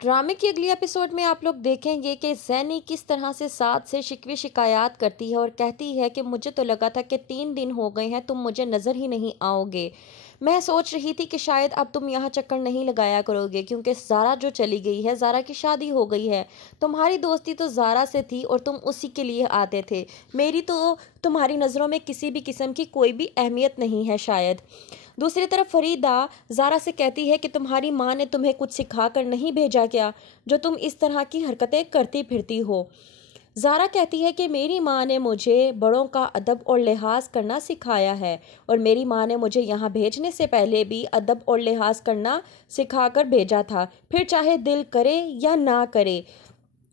ड्रामे की अगली एपिसोड में आप लोग देखेंगे कि ज़ैनी किस तरह से साथ से शिकवे शिकायत करती है और कहती है कि मुझे तो लगा था कि 3 दिन हो गए हैं, तुम मुझे नज़र ही नहीं आओगे। मैं सोच रही थी कि शायद अब तुम यहाँ चक्कर नहीं लगाया करोगे, क्योंकि ज़ारा जो चली गई है, ज़ारा की शादी हो गई है। तुम्हारी दोस्ती तो ज़ारा से थी और तुम उसी के लिए आते थे। मेरी तो तुम्हारी नज़रों में किसी भी किस्म की कोई भी अहमियत नहीं है शायद। दूसरी तरफ फरीदा ज़ारा से कहती है कि तुम्हारी माँ ने तुम्हें कुछ सिखा कर नहीं भेजा क्या, जो तुम इस तरह की हरकतें करती फिरती हो। ज़ारा कहती है कि मेरी माँ ने मुझे बड़ों का अदब और लिहाज करना सिखाया है, और मेरी माँ ने मुझे यहाँ भेजने से पहले भी अदब और लिहाज करना सिखा कर भेजा था, फिर चाहे दिल करे या ना करे।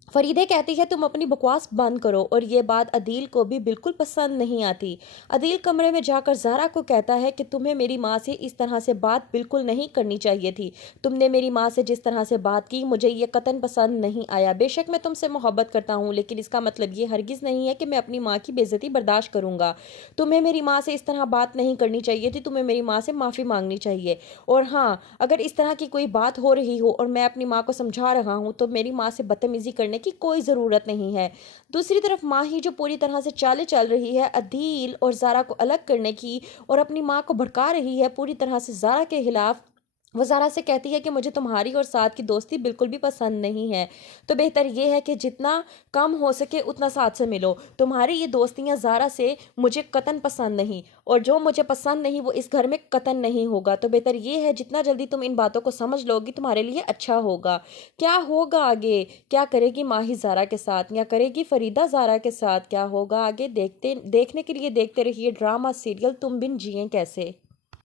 फरीदे कहती है तुम अपनी बकवास बंद करो, और ये बात अदील को भी बिल्कुल पसंद नहीं आती। अदील कमरे में जाकर ज़ारा को कहता है कि तुम्हें मेरी माँ से इस तरह से बात बिल्कुल नहीं करनी चाहिए थी। तुमने मेरी माँ से जिस तरह से बात की, मुझे ये कतन पसंद नहीं आया। बेशक मैं तुमसे मोहब्बत करता हूँ, लेकिन इसका मतलब ये हरगिज़ नहीं है कि मैं अपनी माँ की बेइज्जती बर्दाश्त करूँगा। तुम्हें मेरी माँ से इस तरह बात नहीं करनी चाहिए थी, तुम्हें मेरी माँ से माफ़ी मांगनी चाहिए। और हाँ, अगर इस तरह की कोई बात हो रही हो और मैं अपनी माँ को समझा रहा हूँ, तो मेरी माँ से बदतमीज़ी करने की कोई ज़रूरत नहीं है। दूसरी तरफ माही जो पूरी तरह से चालें चल रही है अदील और ज़ारा को अलग करने की, और अपनी माँ को भड़का रही है पूरी तरह से ज़ारा के खिलाफ। वो ज़ारा से कहती है कि मुझे तुम्हारी और साथ की दोस्ती बिल्कुल भी पसंद नहीं है, तो बेहतर ये है कि जितना कम हो सके उतना साथ से मिलो। तुम्हारी ये दोस्तियाँ ज़ारा से मुझे कतन पसंद नहीं, और जो मुझे पसंद नहीं वो इस घर में कतन नहीं होगा। तो बेहतर ये है जितना जल्दी तुम इन बातों को समझ लोगी तुम्हारे लिए अच्छा होगा। क्या होगा आगे? क्या करेगी माही ज़ारा के साथ, या करेगी फरीदा ज़ारा के साथ? क्या होगा आगे देखने के लिए देखते रहिए ड्रामा सीरियल तुम बिन जिए कैसे।